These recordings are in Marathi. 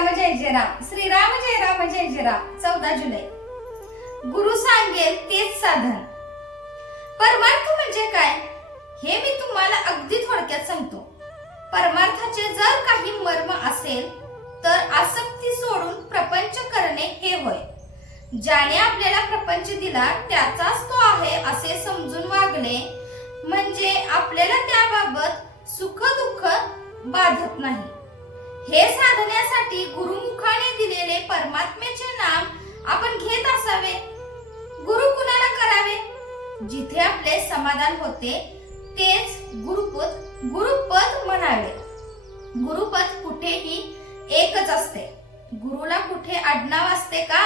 जय राम, श्रीराम जय राम. 14 जुलै. गुरु सांगेल तेच साधन. परमार्थ म्हणजे काय हे मी तुम्हाला अगदी थोडक्यात सांगतो. परमार्थाचे जर काही मर्म असेल तर आसक्ती सोडून प्रपंच करणे हे होय. ज्याने आपल्याला प्रपंच दिला त्याचाच तो आहे असे समजून वागणे म्हणजे आपल्याला त्याबाबत सुख दुःख बाधत नाही. हे साधण्यासाठी गुरुमुखाने दिलेले परमात्म्याचे नाम आपण घेत असावे. गुरु कुणाला करावे? जिथे आपले समाधान होते तेच गुरुपद म्हणावे. गुरुपद कुठेही एकच असते. गुरुला कुठे आडनाव असते का?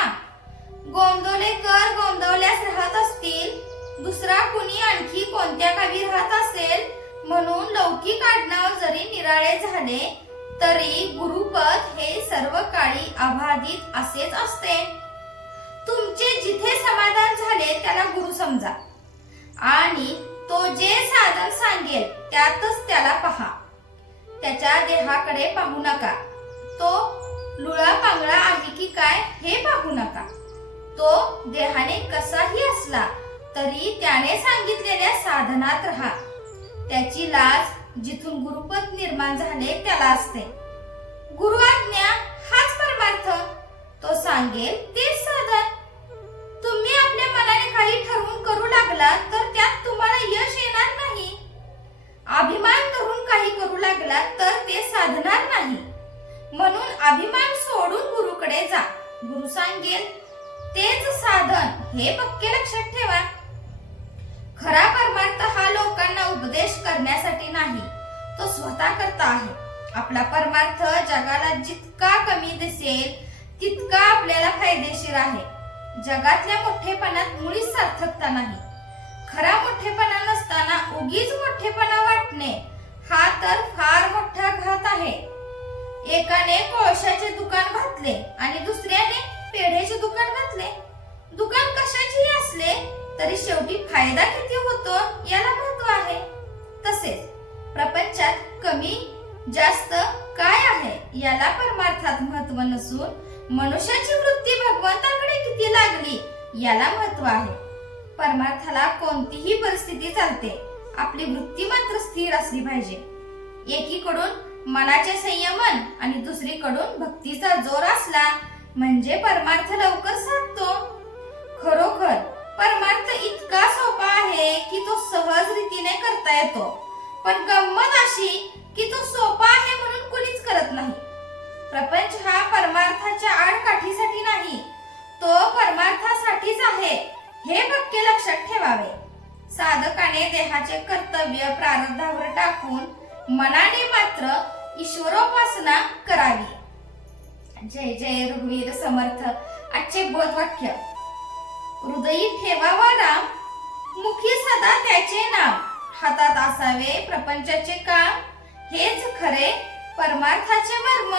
गोंदवलेकर गोंदवल्यास राहत असतील, दुसरा कुणी आणखी कोणत्या गावी राहत असेल म्हणून लौकिक आडनाव जरी निराळे झाले तरी गुरुपद हे सर्व काळी अबाधित असेच असते. तुमचे जिथे समाधान झाले त्याला गुरु समजा आणि तो जे साधन सांगेल त्यातच त्याला पहा. त्याच्या देहाकडे पाहू नका. तो लुळा पांगळा आहे की काय हे पाहू नका. तो देहाने कसाही असला तरी त्याने सांगितलेल्या साधनात राहा. त्याची लाज जिथून गुरुपद निर्माण झाले त्याला असते. गुरु आज्ञा हाच परमार्थ. तो सांगेल तेच साधन. तुम्ही आपल्या मनाने काही ठरवून करू लागला तर त्यात तुम्हाला यश येणार नाही. अभिमान धरून काही करू लागला तर ते साधणार नाही. म्हणून अभिमान सोडून गुरुकडे जा. गुरु सांगेल तेच साधन हे पक्के लक्षात ठेवा. खरा परमार्थ हा लोकांना उपदेश करण्यासाठी नाही, तो स्वतः करता आहे. आपला परमार्थ जगाला जितका कमी दिसेल तितका आपल्याला फायदेशीर आहे. जगातल्या मोठेपणात मुळीच सार्थकता नाही. खरा मोठेपणा नसताना उगीच मोठेपणा वाटणे हा तर फार मोठा घात आहे. एकाने कोळशाचे दुकान घातले आणि दुसऱ्याने पेढ्याचे दुकान घातले. दुकान कशाचेही असले तरी शेवटी फायदा किती होतो याला महत्व आहे. तसेच प्रपंचात कमी जास्त काय आहे याला परमार्थात महत्व नसून मनुष्याची वृत्ती भगवंताकडे किती लागली याला महत्व आहे. परमार्थाला कोणतीही परिस्थिती चालते, आपली वृत्ती मात्र स्थिर असली पाहिजे. एकीकडून मनाचे संयमन आणि दुसरीकडून भक्तीचा जोर असला म्हणजे परमार्थ लवकर साधतो. खरोखर परमार्थ इतका सोपा आहे की तो सहज रीतीने करता येतो. पण गंमत अशी की तो सोपा आहे म्हणून कुणीच करत नाही. प्रपंच हा परमार्थाच्या आडकाठीसाठी नाही, तो परमार्थासाठीच आहे हे पक्के लक्षात ठेवावे. साधकाने देहाचे कर्तव्य प्रारब्धावर टाकून मनाने मात्र ईश्वरोपासना करावी. जय जय रघुवीर समर्थ. आजचे बोधवाक्य. हृदयी ठेवावा राम, मुखी सदा त्याचे नाम. हातात असावे प्रपंचाचे काम, हेच खरे परमार्थाचे मर्म.